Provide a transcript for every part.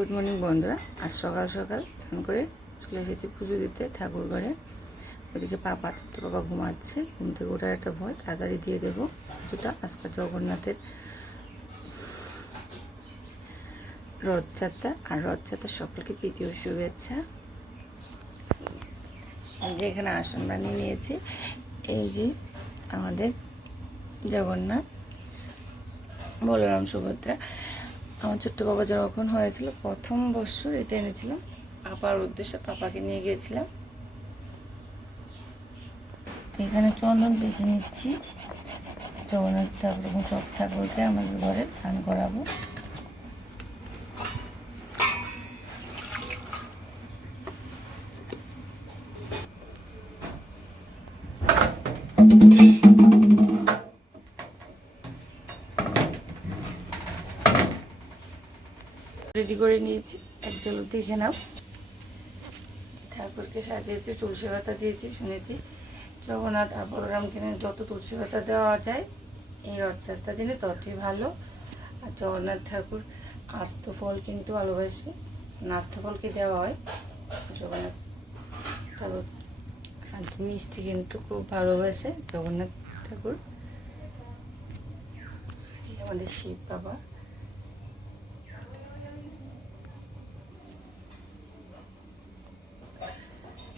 Good morning বন্ধুরা। আজ সকাল সকাল স্নান করে চলে এসেছি পুজো দিতে ঠাকুর ঘরে। ওদিকে পাপা ছোট্ট পাপা ঘুমাচ্ছে, ঘুম থেকে ওঠার একটা ভয়, তাড়াতাড়ি দিয়ে দেবো পুজোটা। আজকে জগন্নাথের রথযাত্রা, আর রথযাত্রা সকলকে প্রীতি ও শুভেচ্ছা। যে এখানে আসন বানিয়ে নিয়েছি, এই যে আমাদের জগন্নাথ, বলরাম, সুভদ্রা। আমার ছোট্ট বাবা যখন হয়েছিল প্রথম বছর এটা এনেছিলাম পাপার উদ্দেশ্যে, পাপাকে নিয়ে গিয়েছিলাম। এখানে চন্দন বেছে নিচ্ছি, জগন্নাথ ঠাকুর এবং সব ঠাকুরকে আমাদের ঘরে স্নান করাবো। রেডি করে নিয়েছি, এক ঝলক দেখে নাও। ঠাকুরকে সাজিয়েছি, তুলসী পাতা দিয়েছি। শুনেছি জগন্নাথ আর বলরামকে যত তুলসী পাতা দেওয়া যায় এই রথযাত্রার দিনে ততই ভালো। আর জগন্নাথ ঠাকুর আস্ত ফল কিন্তু ভালোবাসে, নাস্ত ফলকে দেওয়া হয়। জগন্নাথ ঠাকুর মিষ্টি কিন্তু খুব ভালোবাসে জগন্নাথ ঠাকুর। আমাদের শিব বাবা,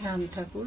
রাম ঠাকুর,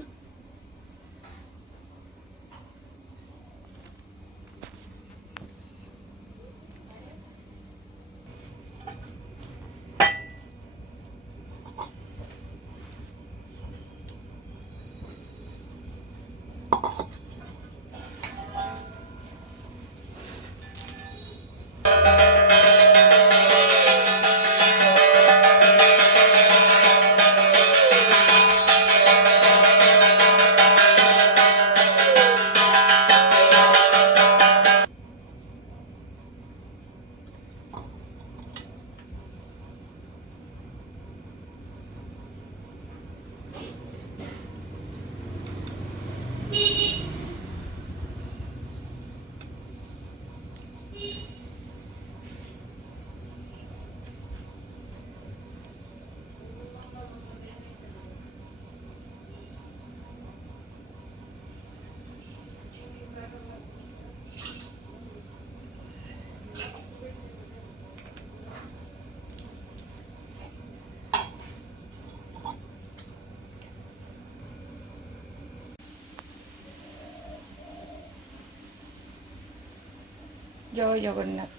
জয় জগন্নাথ।